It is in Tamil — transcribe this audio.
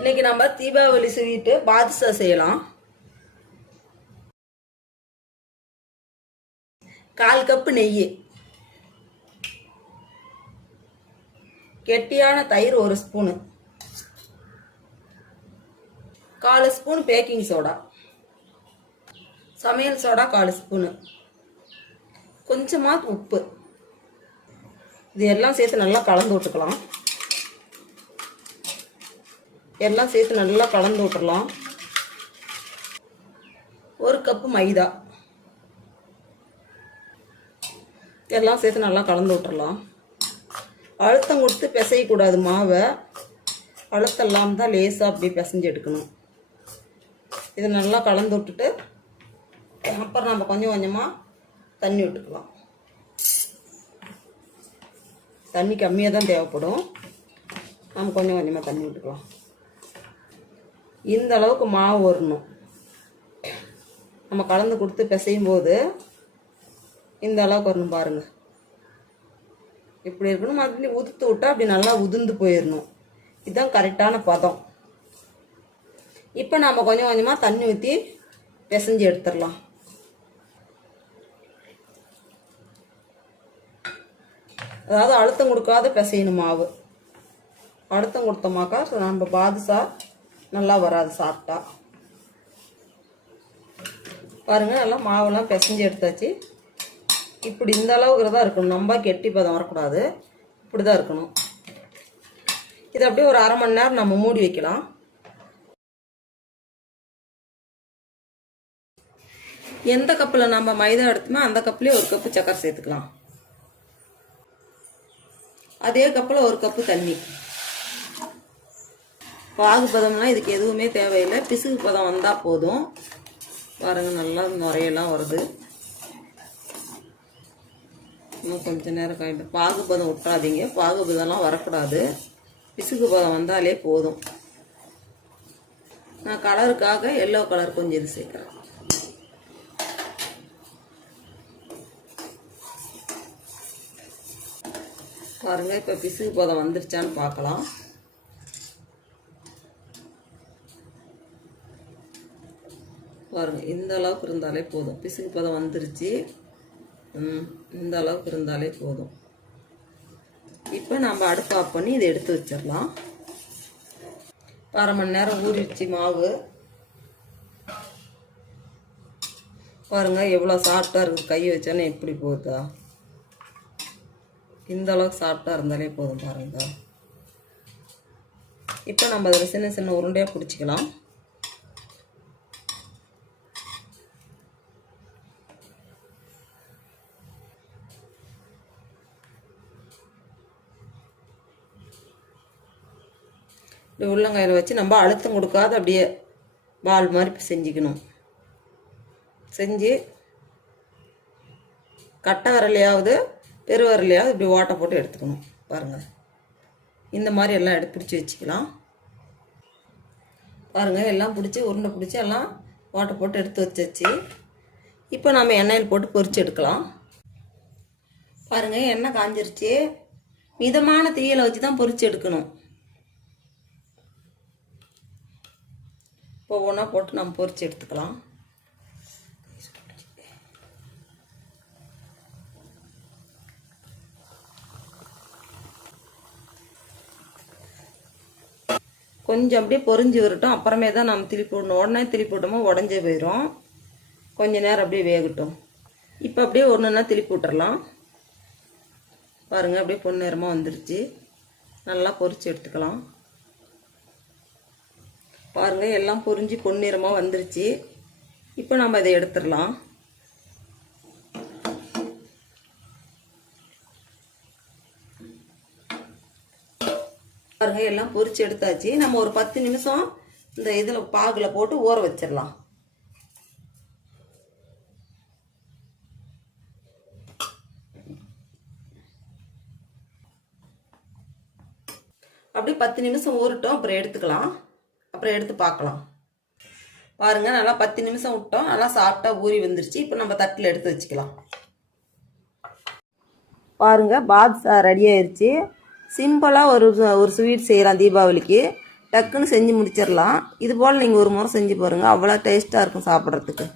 இன்னைக்கு நம்ம தீபாவளி ஸ்வீட் பாதுஷா செய்யலாம். 1/4 கப் நெய், கெட்டியான தயிர் 1 ஸ்பூன், 1/4 ஸ்பூன் பேக்கிங் சோடா, சமையல் சோடா 1/4 ஸ்பூன், கொஞ்சமா உப்பு. இது எல்லாம் சேர்த்து நல்லா கலந்து விட்டுக்கலாம். எல்லாம் சேர்த்து நல்லா கலந்து விட்டுறலாம். 1 கப்பு மைதா எல்லாம் சேர்த்து நல்லா கலந்து விட்டுறலாம். அழுத்தம் கொடுத்து பிசையக்கூடாது. மாவை அழுத்தம் இல்லாமல் தான் லேசாக அப்படி பிசைஞ்சு எடுக்கணும். இதை நல்லா கலந்து விட்டுட்டு அப்புறம் நம்ம கொஞ்சம் கொஞ்சமாக தண்ணி விட்டுக்கலாம். தண்ணி கம்மியாக தான் தேவைப்படும். நம்ம கொஞ்சம் கொஞ்சமாக தண்ணி விட்டுக்கலாம். இந்த அளவுக்கு மாவு வரணும். நம்ம கலந்து கொடுத்து பிசையும் போது இந்த அளவுக்கு வரணும் பாருங்கள். இப்படி இருக்கணும். மறுபடியும் உதுத்து விட்டா அப்படி நல்லா உதிர்ந்து போயிடணும். இதுதான் கரெக்டான பதம். இப்போ நம்ம கொஞ்சம் கொஞ்சமாக தண்ணி ஊற்றி பிசைஞ்சு எடுத்துடலாம். அதாவது அழுத்தம் கொடுக்காத பிசையணும் மாவு. அழுத்தம் கொடுத்தோமாக்கா நம்ம பாதுஷா நல்லா வராது சாப்பிட்டா. பாருங்கள், நல்லா மாவெல்லாம் பிசைஞ்சு எடுத்தாச்சு. இப்படி இந்த அளவுக்கு தான் இருக்கணும். நம்ம கெட்டி பதம் வரக்கூடாது. இப்படி தான் இருக்கணும். இதை அப்படியே ஒரு 1/2 மணி நேரம் நம்ம மூடி வைக்கலாம். எந்த கப்பில் நம்ம மைதா எடுத்துமோ அந்த கப்லேயே 1 கப்பு சக்கரை சேர்த்துக்கலாம். அதே கப்பில் 1 கப்பு தண்ணி. பாகு பதம்லாம் இதுக்கு எதுவுமே தேவையில்லை. பிசுகு பதம் வந்தால் போதும். பாருங்கள், நல்லா நுரையெல்லாம் வருது. இன்னும் கொஞ்சம் நேரம் காய்ட்டு பாகு பதம் விட்டாதீங்க. பாகு பதம்லாம் வரக்கூடாது. பிசுகு பதம் வந்தாலே போதும். நான் கலருக்காக எல்லோ கலர் கொஞ்சம் இது சேர்க்குறேன். பாருங்கள், இப்போ பிசுகு பதம் வந்துருச்சான்னு பார்க்கலாம். பாருங்கள், இந்த அளவுக்கு இருந்தாலே போதும். பிசுகு பதம் வந்துருச்சு. இந்த அளவுக்கு இருந்தாலே போதும். இப்போ நம்ம அடுப்பு ஆஃப் பண்ணி இதை எடுத்து வச்சிடலாம். 1/2 மணி நேரம் ஊறிடுச்சு மாவு. பாருங்கள், எவ்வளோ சாஃப்டாக இருக்குது. கை வச்சானே எப்படி போகுதா? இந்த அளவுக்கு சாஃப்டாக இருந்தாலே போதும். பாருங்க, இப்போ நம்ம அதில் சின்ன சின்ன உருண்டையாக பிடிச்சிக்கலாம். இப்படி உள்ளங்கையில் வச்சு நம்ம அழுத்தம் கொடுக்காத அப்படியே பால் மாதிரி செஞ்சுக்கணும். செஞ்சு கட்டை விரலையாவது பெரு விரலையாவது இப்படி ஓட்டை போட்டு எடுத்துக்கணும். பாருங்கள், இந்த மாதிரி எல்லாம் பிடிச்சி வச்சுக்கலாம். பாருங்கள், எல்லாம் பிடிச்சி உருண்டை பிடிச்சி எல்லாம் ஓட்டை போட்டு எடுத்து வச்சாச்சு. இப்போ நம்ம எண்ணெயில் போட்டு பொரிச்சு எடுக்கலாம். பாருங்கள், எண்ணெய் காஞ்சிருச்சு. மிதமான தீயில வச்சு தான் பொரிச்சு எடுக்கணும். இப்போ ஒவ்வொன்றா போட்டு நம்ம பொரிச்சு எடுத்துக்கலாம். கொஞ்சம் அப்படியே பொரிஞ்சு வரட்டும். அப்புறமே தான் நம்ம திருப்பி விடணும். உடனே திருப்பி விட்டோமோ உடஞ்சே போயிடும். கொஞ்ச நேரம் அப்படியே வேகட்டும். இப்போ அப்படியே ஒன்றுன்னா திருப்பி விட்டுறலாம். பாருங்கள், அப்படியே பொன்னிறமாக வந்துருச்சு. நல்லா பொரிச்சு எடுத்துக்கலாம். பாருங்கள், எல்லாம் பொரிஞ்சு பொன்னிறமாக வந்துருச்சு. இப்போ நம்ம இதை எடுத்துடலாம். பாருங்கள், எல்லாம் பொரிச்சு எடுத்தாச்சு. நம்ம ஒரு 10 நிமிஷம் இந்த இதில் பாகில் போட்டு ஊற வச்சிடலாம். அப்படி 10 நிமிஷம் ஊறட்டும். அப்புறம் எடுத்துக்கலாம். அப்புறம் எடுத்து பார்க்கலாம். பாருங்கள், நல்லா 10 நிமிஷம் விட்டோம். நல்லா சாஃப்டாக ஊறி வந்துருச்சு. இப்போ நம்ம தட்டில் எடுத்து வச்சுக்கலாம். பாருங்கள், பாதுஷா ரெடி ஆயிடுச்சு. சிம்பிளாக ஒரு ஸ்வீட் செய்யலாம் தீபாவளிக்கு. டக்குன்னு செஞ்சு முடிச்சிடலாம். இது போல் நீங்கள் ஒரு முறை செஞ்சு பாருங்கள், அவ்வளோ டேஸ்ட்டாக இருக்கும் சாப்பிட்றதுக்கு.